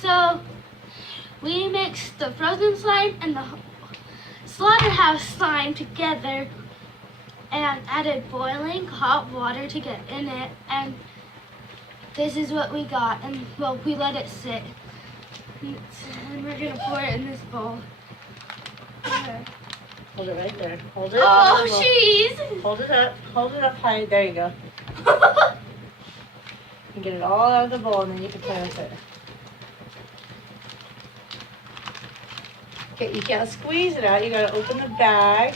So we mixed the frozen slime and the slaughterhouse slime together and added boiling hot water to get in it, and this is what we got. And well, we let it sit, and we're gonna pour it in this bowl. There. Hold it right there. Hold it. Oh, jeez. Hold it up. Hold it up high. There you go. And get it all out of the bowl, and then you can play with it. Okay, you can't squeeze it out. You gotta open the bag.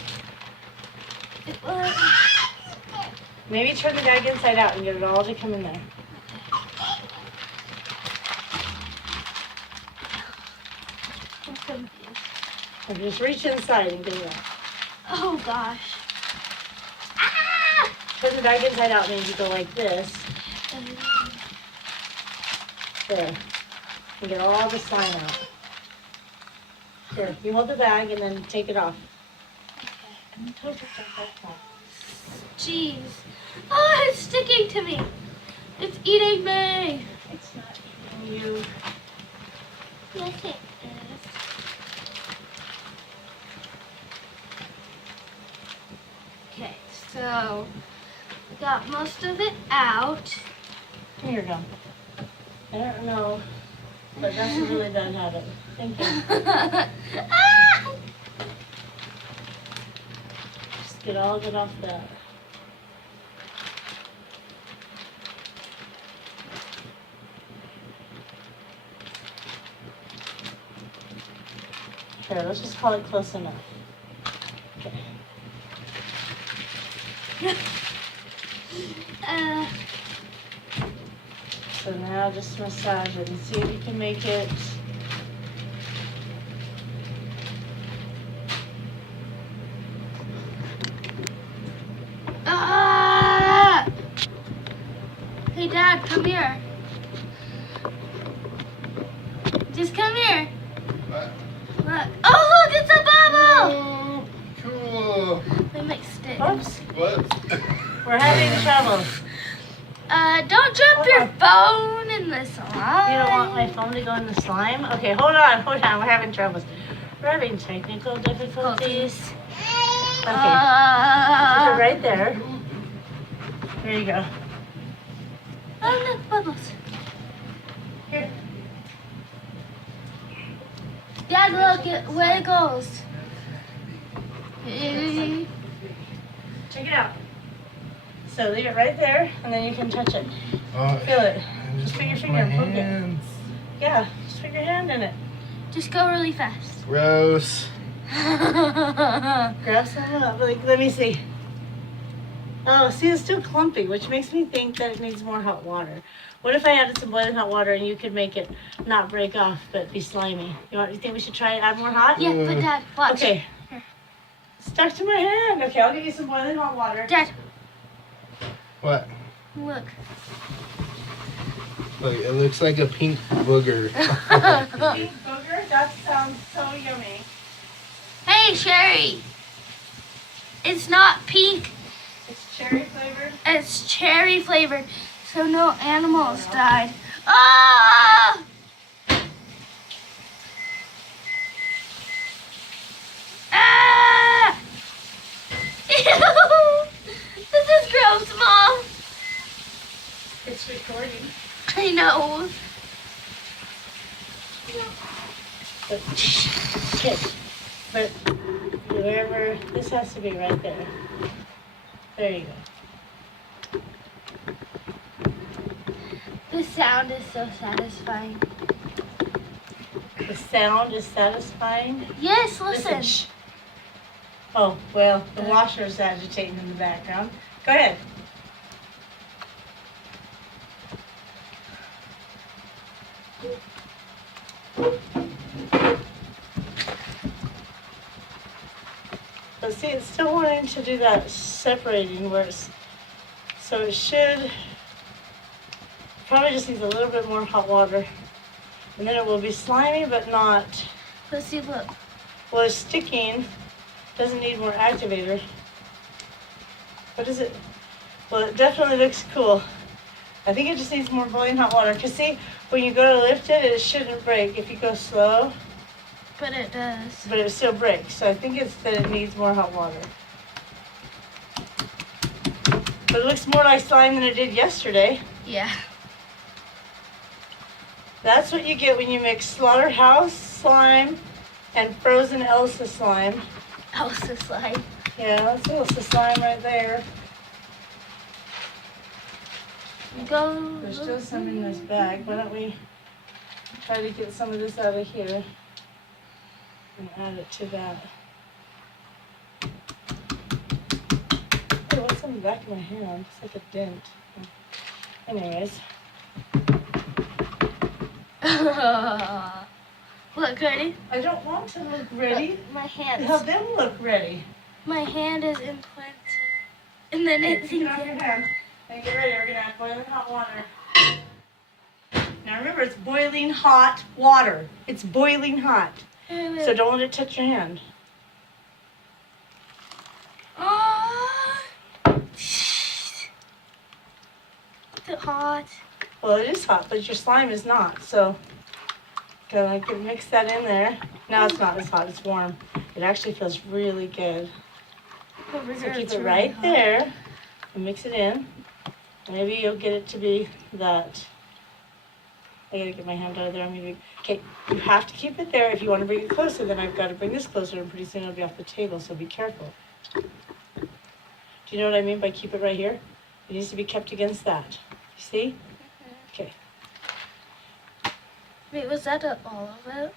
Maybe turn the bag inside out and get it all to come in there. I'm confused. And just reach inside and get it out. Oh gosh. Turn the bag inside out, and then you go like this. There. And get all the slime out. Here, you hold the bag and then take it off. Okay. Jeez. Oh, it's sticking to me. It's eating me. It's not eating you. Yes, it is. Okay, so we got most of it out. Here you go. I don't know, but that's a really bad habit. Thank you. Just get all of it off that. Here, let's just call it close enough. Okay. So now just massage it and see if you can make it. Hey, Dad, come here. Just come here. What? Look. Oh, look, it's a bubble. Oh, cool. We mixed it. Oops, What? we're having trouble. Don't drop your phone in the slime. You don't want my phone to go in the slime? Okay, hold on. We're having troubles. We're having technical difficulties. Okay, put it right there. There you go. Oh, look, bubbles. Here. Dad, look at where it goes. Check it out. So leave it right there, and then you can touch it. Oh, Feel it. I Just put your wash finger my and poke it. hands. Yeah, just put your hand in it. Just go really fast. Gross. Grab some up. Like, let me see. Oh, see, it's still clumpy, which makes me think that it needs more hot water. What if I added some boiling hot water and you could make it not break off but be slimy? You think we should try and add more hot? Yeah, but Dad, watch. Okay. Stuck to my hand. Okay, I'll give you some boiling hot water. Dad, What? look. Look, it looks like a pink booger. Pink booger? That sounds so yummy. Hey, Sherry. It's not pink. It's cherry flavored. It's cherry flavored, so no animals died. Ah! Ah! Ew! This is gross, Mom. It's recording. I know. But, okay. But wherever, this has to be right there. There you go. The sound is so satisfying. The sound is satisfying. Yes, listen. Shh. Oh, well, the washer's agitating in the background. Go ahead. But see, it's still wanting to do that separating where it's, so it should, probably just needs a little bit more hot water. And then it will be slimy, but not, Let's see, look. well, it's sticking, doesn't need more activator. What is it? Well, it definitely looks cool. I think it just needs more boiling hot water. Because see, when you go to lift it, it shouldn't break if you go slow. But it does. But it still breaks. So I think it's that it needs more hot water. But it looks more like slime than it did yesterday. Yeah. That's what you get when you mix Slaughterhouse Slime and Frozen Elsa Slime. Elsa Slime. Yeah, that's Elsa Slime right there. Go. There's still some in this bag. Why don't we try to get some of this out of here and add it to that. Oh, what's on the back of my hand? It's like a dent. Anyways. Look, ready? I don't want to look ready. Look, my hand. Have them look ready. My hand is implanted. And then it's Take it off your hand. And get ready. We're going to add boiling hot water. Now remember, it's boiling hot water. It's boiling hot. So don't let it touch your hand. Is it hot? Well, it is hot, but your slime is not. So gonna mix that in there. Now it's not as hot. It's warm. It actually feels really good. So keep it right there and mix it in. Maybe you'll get it to be that. I gotta get my hand out of there. Okay, you have to keep it there. If you want to bring it closer, then I've got to bring this closer, and pretty soon it'll be off the table, so be careful. Do you know what I mean by keep it right here? It needs to be kept against that. You see? Okay. Wait, was that all of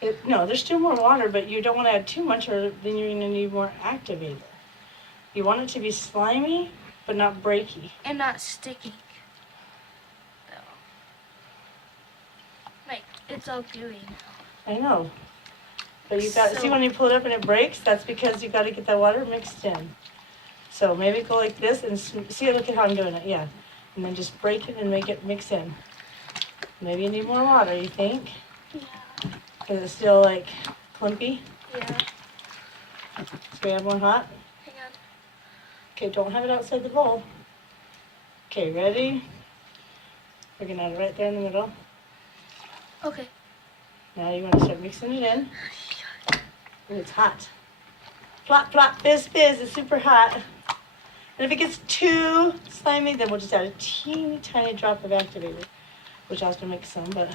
it? No, there's still more water, but you don't want to add too much or then you're going to need more activator. You want it to be slimy, but not breaky. And not sticky. No. Like, it's all gooey now. I know. But you got, see when you pull it up and it breaks? That's because you got to get that water mixed in. So maybe go like this and see, look at how I'm doing it, yeah. And then just break it and make it mix in. Maybe you need more water, you think? Yeah. Is it still like clumpy? Yeah. So we add more hot? Hang on. Okay, don't have it outside the bowl. Okay, ready? We're gonna add it right there in the middle. Okay. Now you want to start mixing it in. And it's hot. Plop, plop, fizz, fizz. It's super hot. And if it gets too slimy, then we'll just add a teeny tiny drop of activator, which I'll have to make some, but.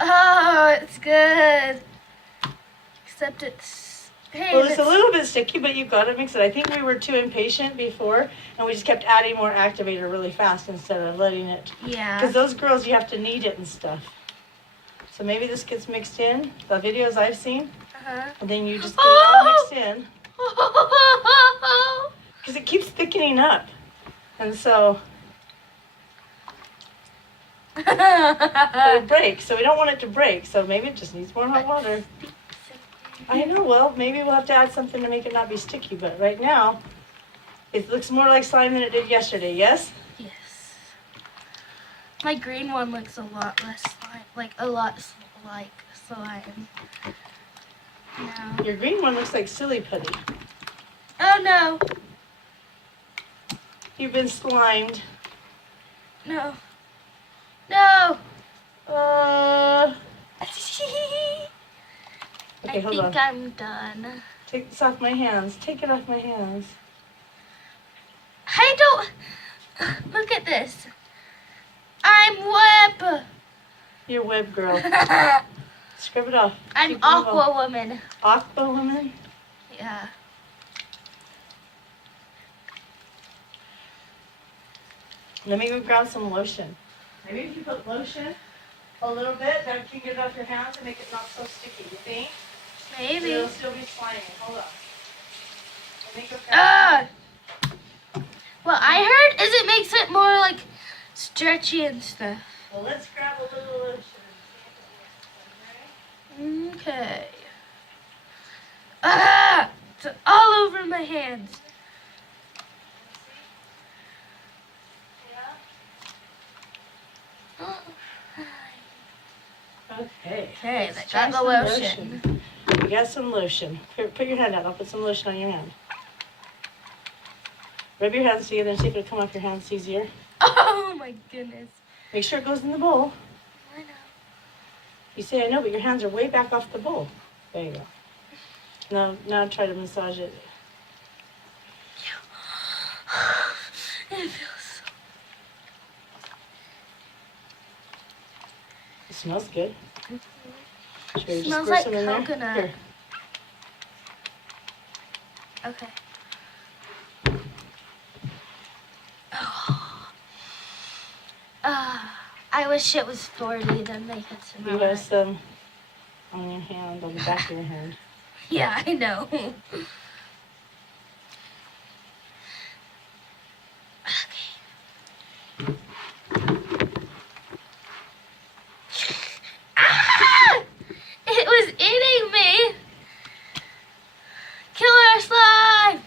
Oh, it's good. Except it's... Hey, Well, it's a little bit sticky, but you've got to mix it. I think we were too impatient before, and we just kept adding more activator really fast instead of letting it. Yeah. Because those girls, you have to knead it and stuff. So maybe this gets mixed in, the videos I've seen, and then you just get it all mixed in. Because it keeps thickening up. And so it breaks. So we don't want it to break. So maybe it just needs more hot water. I know, well, maybe we'll have to add something to make it not be sticky. But right now, it looks more like slime than it did yesterday, yes? Yes. My green one looks a lot less slime. Like, a lot like slime. No. Your green one looks like silly putty. Oh, no. You've been slimed. No. No. Okay, hold I on. think I'm done. Take this off my hands. Take it off my hands. I don't... Look at this. I'm web. You're web girl. Scrub it off. I'm Keep moving. Aqua Woman. Aqua woman? Yeah. Let me go grab some lotion. Maybe if you put lotion a little bit, then you can get it off your hands and make it not so sticky. You think? Maybe. It'll still be slimy. Hold on. Let me go grab Well, I heard is it makes it more like stretchy and stuff. Well, let's grab a little lotion. Okay. Ah! It's all over my hands. Okay. Okay, Let's I got try the some lotion. You got some lotion. Here, put your hand out. I'll put some lotion on your hand. Rub your hands together and see if it'll come off your hands easier. Oh my goodness. Make sure it goes in the bowl. I know. You say, I know, but your hands are way back off the bowl. There you go. Now try to massage it. It feels It smells good. Should we just Smells squirt like some in there? coconut. Here. okay. Oh. I wish it was 40, then they could smell You have it. some on your hand, on the back of your hand. Yeah, I know. Ah! It was eating me! Killer slime!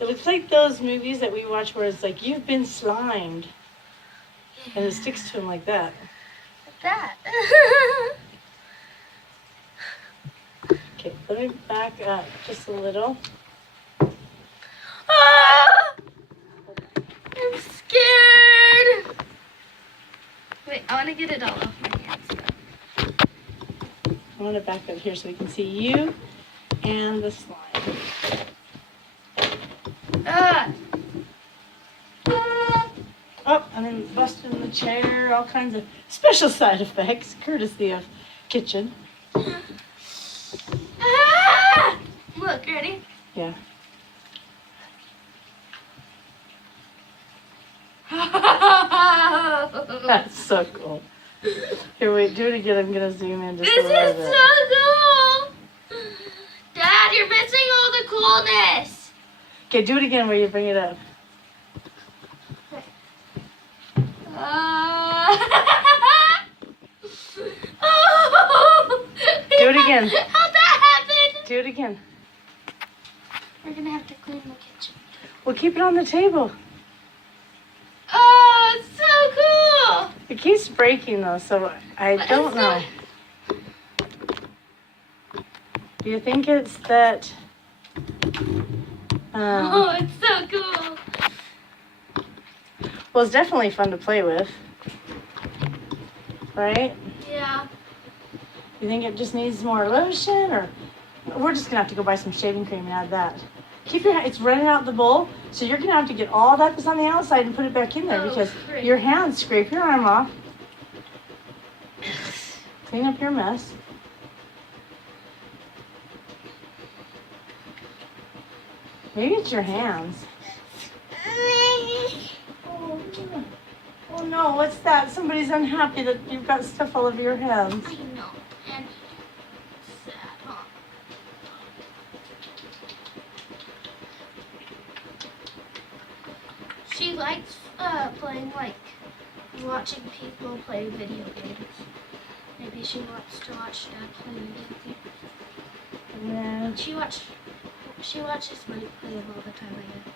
It looks like those movies that we watch where it's like, you've been slimed. And it sticks to him like that. Like that. Okay, let me back up just a little. Ah! I'm scared! Wait, I want to get it all off my hands. I want to back up here so we can see you and the slime. Ah! Oh, and then busting the chair, all kinds of special side effects, courtesy of kitchen. Ah! Look, ready? Yeah. That's so cool. Here, wait, do it again. I'm going to zoom in just This a little is bit. so cool! Dad, you're missing all the coolness! Okay, do it again where you bring it up. Oh! Do it again. How'd that happen? Do it again. We're gonna have to clean the kitchen. Well, keep it on the table. Oh, it's so cool! It keeps breaking though, so I What don't is know. that? Do you think it's that? Oh, it's so cool! Well, it's definitely fun to play with, right? Yeah. You think it just needs more lotion, or we're just gonna have to go buy some shaving cream and add that. Keep your it's running out the bowl, so you're gonna have to get all that that's on the outside and put it back in there Oh, because great. your hands scrape your arm off. Clean up your mess. Maybe it's your hands. Oh no, what's that? Somebody's unhappy that you've got stuff all over your hands. I know. And sad, huh? She likes playing, like, watching people play video games. Maybe she wants to watch Dad play video games. Yeah, She watches Mike play them all the time, I guess.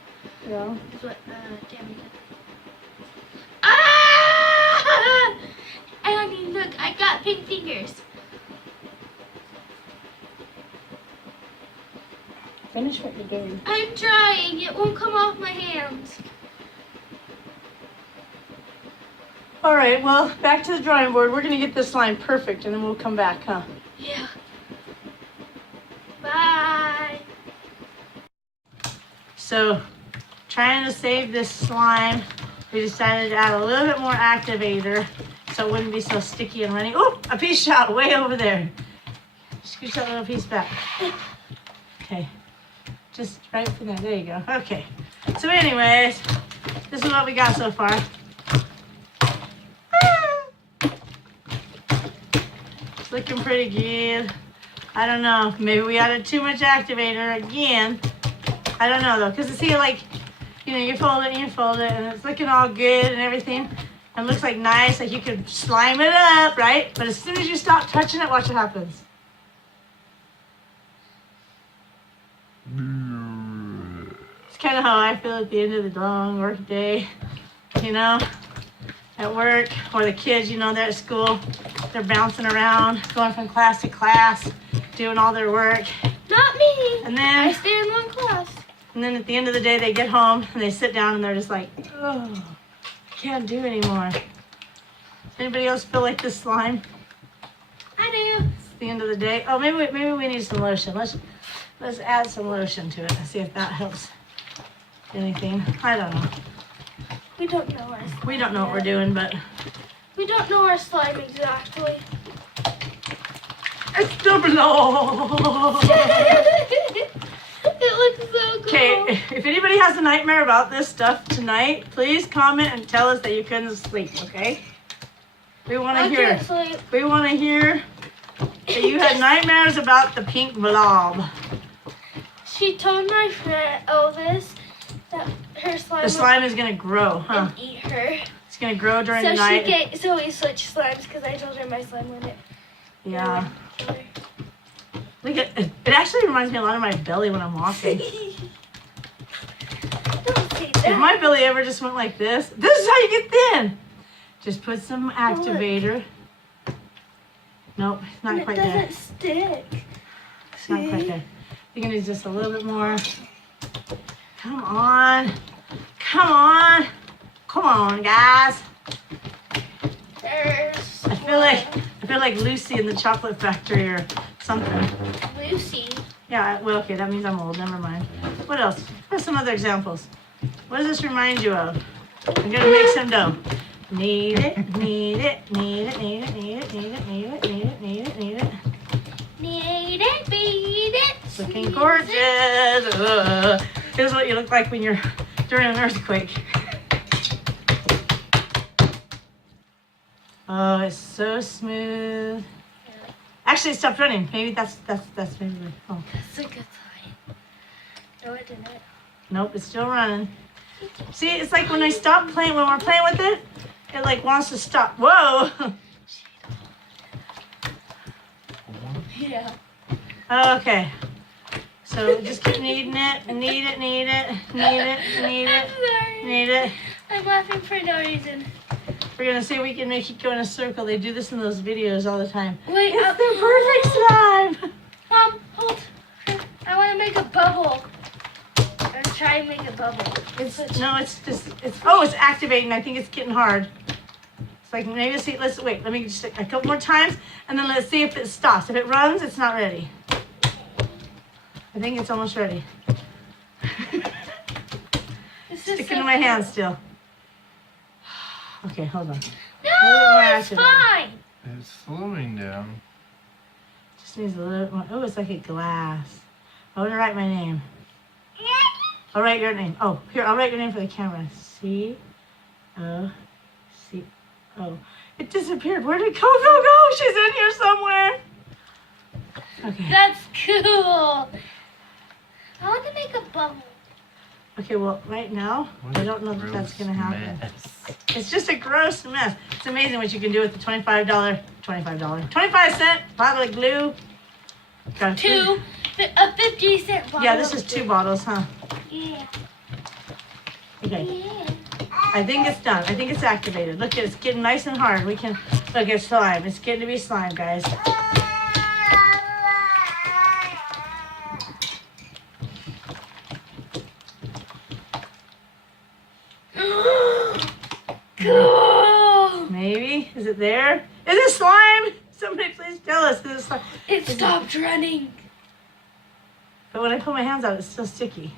yeah. That's what Tammy did. Ah! And look, I got pink fingers. Finish what you're doing. I'm trying. It won't come off my hands. All right, well, back to the drawing board. We're gonna get this slime perfect, and then we'll come back, huh? Yeah. Bye. So, trying to save this slime, we decided to add a little bit more activator so it wouldn't be so sticky and runny. Oh, a piece shot way over there. Scooch that little piece back. Okay, just right from there. There you go. Okay. So, anyways, this is what we got so far. It's looking pretty good. I don't know. Maybe we added too much activator again. I don't know though, because see, like, you know, you fold it and you fold it, and it's looking all good and everything, and it looks like nice, like you could slime it up, right? But as soon as you stop touching it, watch what happens. It's kind of how I feel at the end of the long work day, you know, at work, or the kids, you know, they're at school, they're bouncing around, going from class to class, doing all their work. Not me. And I then, stay in one class. and then at the end of the day, they get home and they sit down and they're just like, oh, I can't do anymore. Does anybody else feel like this slime? I do. It's the end of the day. Oh, maybe we need some lotion. Let's add some lotion to it and see if that helps anything. I don't know. We don't know our slime. We don't know what we're doing, but We don't know our slime exactly. it's the blow. It looks so cool. Okay, if anybody has a nightmare about this stuff tonight, please comment and tell us that you couldn't sleep, okay? We want to I hear. can't sleep. We want to hear that you had nightmares about the pink blob. She told my friend Elvis that her slime The slime is going to grow, would huh? eat her. It's going to grow during So the night. so we switched slimes because I told her my slime wouldn't. Yeah. Kill her. Look at it. It actually reminds me a lot of my belly when I'm walking. Don't say If that. my belly ever just went like this is how you get thin. Just put some activator. Nope, it's not And quite it there. doesn't stick. It's not quite there. You're gonna need just a little bit more. Come on. Come on. Come on, guys. There's I feel like Lucy in the Chocolate Factory or something. Lucy. Yeah, well, okay, that means I'm old. Never mind. What else? What are some other examples? What does this remind you of? I'm gonna make some dough. Knead it, knead it, knead it, knead it, knead it, knead it, knead it, knead it, knead it, knead it. Need it, beat it. Looking gorgeous. Here's what you look like when you're during an earthquake. Oh, it's so smooth. Actually, it stopped running. Maybe that's maybe. Oh, That's a good sign. No, it didn't. nope, it's still running. See, it's like when I stop playing, when we're playing with it, it like wants to stop. Whoa. Yeah. Okay. So just keep kneading it, knead it, knead it, knead it, knead I'm it, sorry. knead it. I'm laughing for no reason. We're gonna see if we can make it go in a circle. They do this in those videos all the time. Wait, It's the perfect slime. Mom, hold. I want to make a bubble. Or try and make a bubble. It's it's activating. I think it's getting hard. It's like maybe see. Let's wait. Let me just a couple more times, and then let's see if it stops. If it runs, it's not ready. I think it's almost ready. Sticking to my hand still. Okay, hold on. No, it's fine. It's slowing down. Just needs a little more. Oh, it's like a glass. I want to write my name. I'll write your name. Oh, here, I'll write your name for the camera. CoCo. It disappeared. Where did CoCo go? She's in here somewhere. Okay. That's cool. I want to make a bubble. Okay, well, right now, I don't know that that's going to happen. It's just a gross mess. It's amazing what you can do with the $25, 25-cent bottle of glue. Got A 50-cent bottle. Yeah, this is of 2 glue. bottles, huh? Yeah. Okay. Yeah. I think it's done. I think it's activated. Look, it's getting nice and hard. We can, look, it's slime. It's getting to be slime, guys. Cool. Maybe? Is it there? Is it slime? Somebody please tell us. Is it slime? It stopped running. But when I put my hands out, it's still sticky.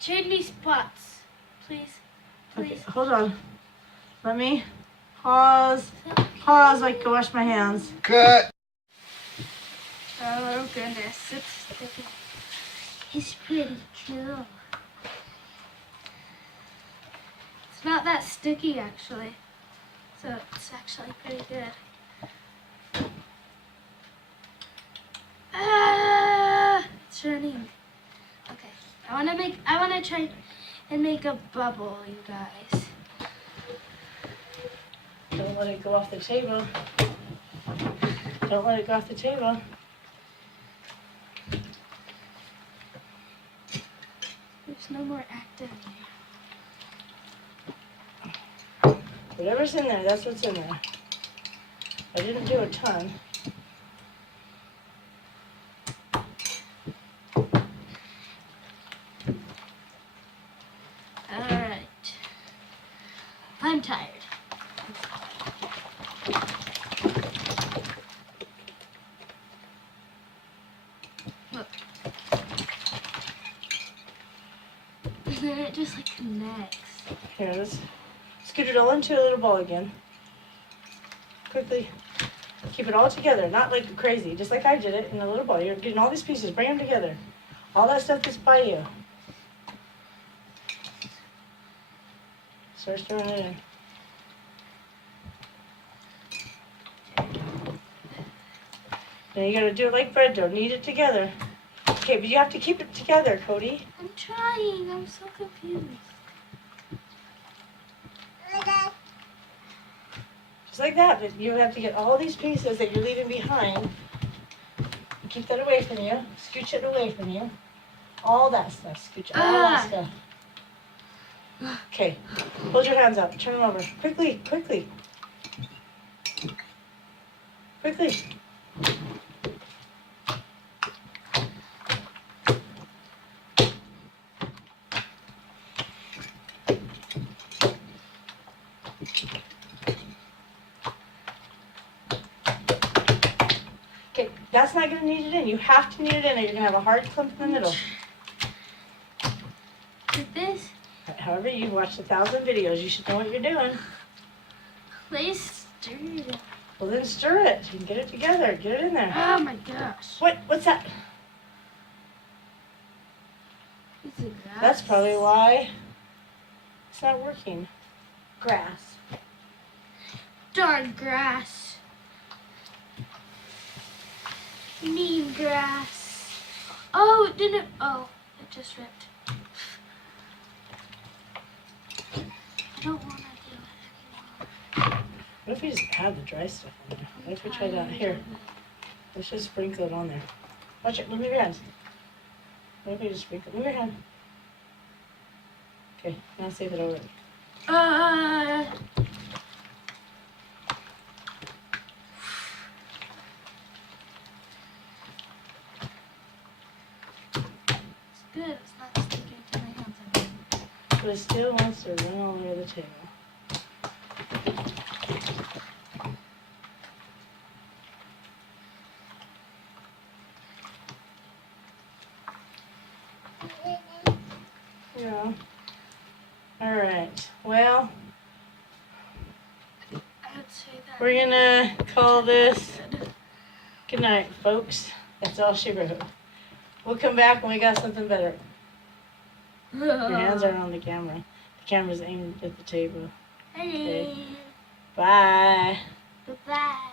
Trade me spots, please. Okay, Please. hold on. Let me pause. Pause so I can wash my hands. Cut! Oh goodness, it's sticky. He's pretty cool. It's not that sticky actually, so it's actually pretty good. Ah, it's running. Okay, I wanna try and make a bubble, you guys. Don't let it go off the table. Don't let it go off the table. There's no more active in here. Whatever's in there, that's what's in there. I didn't do a ton. then it just like connects. Here, let's scoot it all into a little ball again. Quickly. Keep it all together, not like crazy, just like I did it in a little ball. You're getting all these pieces, bring them together. All that stuff that's by you. Start stirring it in. Now you gotta do it like bread dough, knead it together. Okay, but you have to keep it together, Cody. I'm trying. I'm so confused. Just like that, but you have to get all these pieces that you're leaving behind. Keep that away from you. Scooch it away from you. All that stuff. Scooch all that stuff. Okay. Hold your hands up. Turn them over. Quickly, quickly. Quickly. Okay, that's not going to knead it in. You have to knead it in or you're going to have a hard clump in the middle. Like this? However, you've watched 1,000 videos. You should know what you're doing. Please stir it. Well, then stir it and get it together. Get it in there. Oh my gosh. What's that? It's a grass. That's probably why it's not working. Grass. Darn grass. Mean grass. Oh, it didn't. Oh, it just ripped. I don't want to do it anymore. What if we just add the dry stuff on there? What if we try that? Here, let's just sprinkle it on there. Watch it. Move your hands. What if we just sprinkle? Move your hand. Okay, now save it over. It's good. It's not sticking to my hands anymore. But it still wants to run all over the table. Yeah. All right. Well, I would say that. we're gonna call this good night, folks. That's all she wrote. We'll come back when we got something better. Your hands aren't on the camera. The camera's aimed at the table. Hey. Bye. Goodbye.